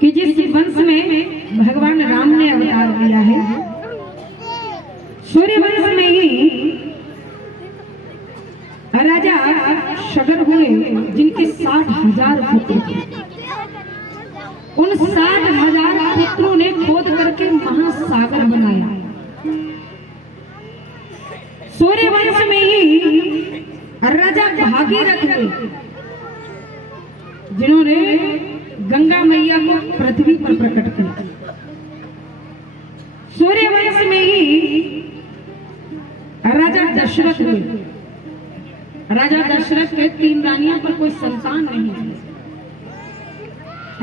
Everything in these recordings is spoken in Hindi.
कि जिस वंश में भगवान राम ने अवतार लिया है, सूर्य वंश में ही राजा शगर हुए जिनके 60,000 पुत्र थे। उन 60,000 पुत्रों ने खोद करके महासागर बनाया। सूर्य वंश में ही राजा भागीरथ हुए जिन्होंने गंगा मैया को पृथ्वी पर प्रकट किया। सूर्य वंश में ही राजा दशरथ हुए। राजा दशरथ के 3 रानियों पर कोई संतान नहीं थी।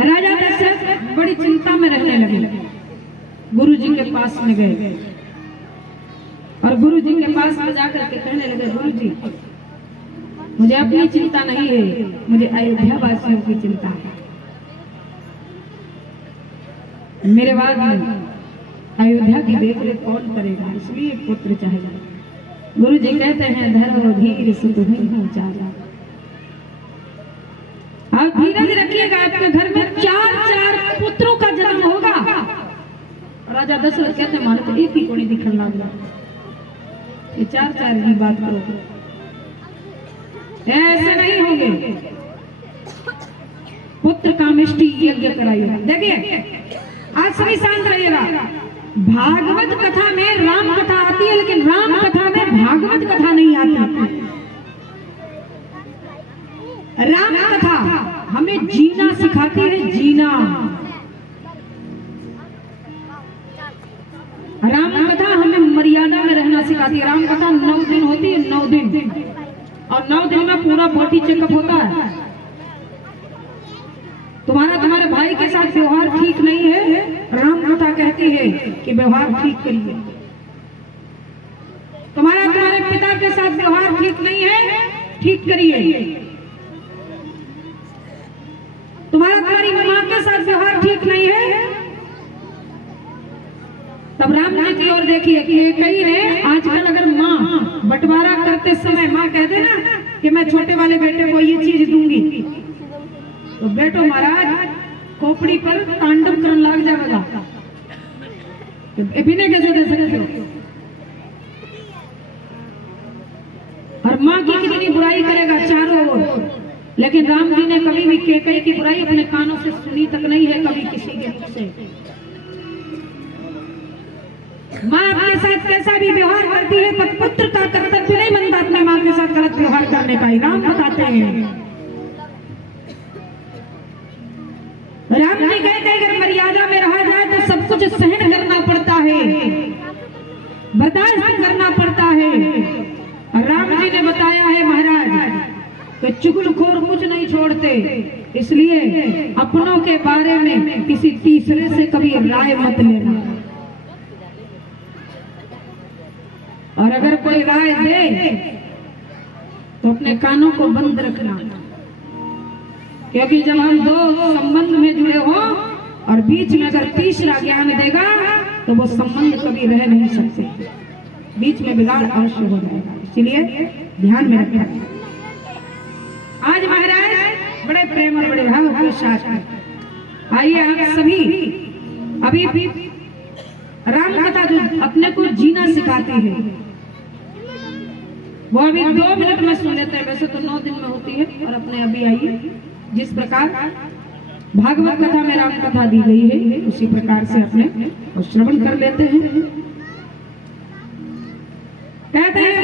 राजा दशरथ बड़ी चिंता में रहने लगे। गुरु जी के पास में गए और गुरु जी के पास में जाकर के कहने लगे, गुरु जी मुझे अपनी चिंता नहीं है, मुझे अयोध्या वासियों की चिंता है। मेरे बाद में अयोध्या की देखरेख कौन करेगा, इसलिए पुत्र चाहिए। गुरु जी कहते हैं, धर्म धीर सुत हूँ चाचा। आप धीरज रखिएगा, आपके घर में 4 पुत्रों का जन्म होगा। राजा दशरथ कहते हैं, मानो तो एक ही कोड़ी दिखने लगा, ये 4 की बात करो, ऐसे नहीं होंगे। पुत्र कामेष्टि यज्ञ कराइएगा। देखिए आज सभी शांत रहिएगा। भागवत कथा में राम कथा आती है, लेकिन राम कथा में भागवत कथा नहीं आती। राम कथा हमें जीना सिखाती है, जीना। राम कथा हमें मर्यादा में रहना सिखाती है। राम कथा 9 दिन होती है, 9 दिन, और 9 दिन में पूरा बॉडी चेकअप होता है। तुम्हारे भाई के साथ व्यवहार ठीक नहीं है, राम कथा कहती है कि व्यवहार ठीक करिए। तुम्हारे पिता के साथ व्यवहार ठीक नहीं है, ठीक करिए। तुम्हारी माँ के साथ व्यवहार ठीक नहीं है, तब राम जी की ओर देखिए कि कई ने आजकल अगर माँ बंटवारा करते समय माँ कह दे ना कि मैं छोटे वाले बेटे को ये चीज दूंगी, तो बेटो महाराज खोपड़ी पर तांडव करने लग जाएगा। बिना कैसे दे सकते हो? और माँ की कितनी बुराई करेगा चारों ओर, लेकिन राम जी ने कभी भी केकई की बुराई अपने कानों से सुनी तक नहीं है, कभी किसी के मुख से। माँ आपके साथ कैसा भी व्यवहार करती है, पर पुत्र का कर्तव्य नहीं बनता अपने माँ के साथ गलत व्यवहार करने का। राम बताते हैं, राम जी कहते हैं अगर मर्यादा में रहा जाए तो सब कुछ सहन करना पड़ता है, बर्दाश्त करना पड़ता है। और राम जी ने बताया है महाराज कि चुगलखोर कुछ नहीं छोड़ते, इसलिए अपनों के बारे में किसी तीसरे से कभी राय मत लेना। और अगर कोई राय दे तो अपने कानों को बंद रखना, क्योंकि जब हम 2 संबंध में जुड़े हो और बीच में अगर तीसरा ज्ञान देगा तो वो संबंध कभी रह नहीं सकते, बीच में बिगाड़ अवश्य हो जाएगा। इसलिए ध्यान में रखना। आज महाराज बड़े प्रेम और बड़े भाव के साथ आइए आप सभी अभी राम कथा जो अपने को जीना सिखाती है वो अभी 2 मिनट में सुन लेते हैं। वैसे तो 9 दिन में होती है, और अपने अभी आइए जिस प्रकार भागवत कथा में राम कथा दी गई है उसी प्रकार से अपने श्रवण कर लेते हैं। कहते हैं